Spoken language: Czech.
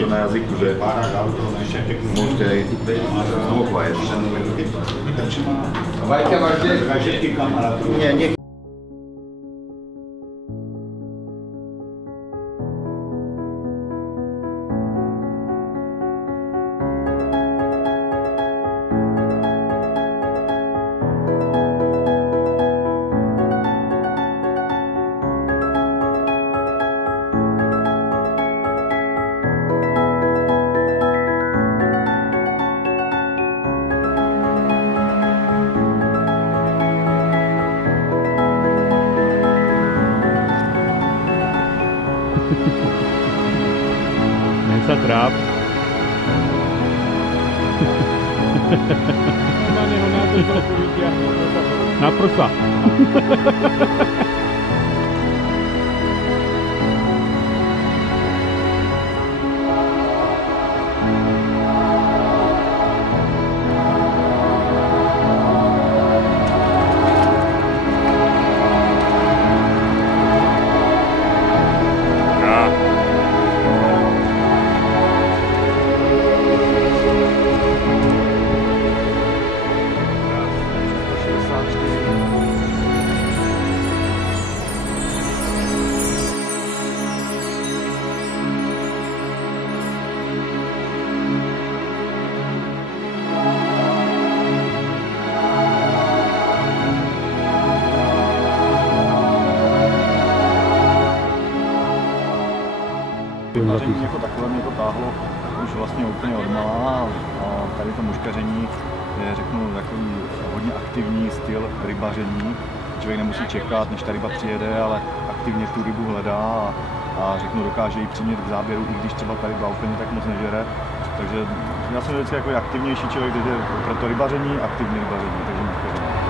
to na jazyku, že môžete aj zvuk vajec. Vajka máte? Nie, nie. Nesa tráp. Na prsa. Rybaření jako takové mě to táhlo už vlastně úplně od malá a tady to muškaření je, řeknu, takový hodně aktivní styl rybaření. Člověk nemusí čekat, než ta ryba přijede, ale aktivně tu rybu hledá a řeknu, dokáže ji přimět k záběru, i když třeba ta ryba úplně tak moc nežere. Takže já jsem vždycky jako aktivnější člověk, takže pro to rybaření, aktivní rybaření, takže muškaření.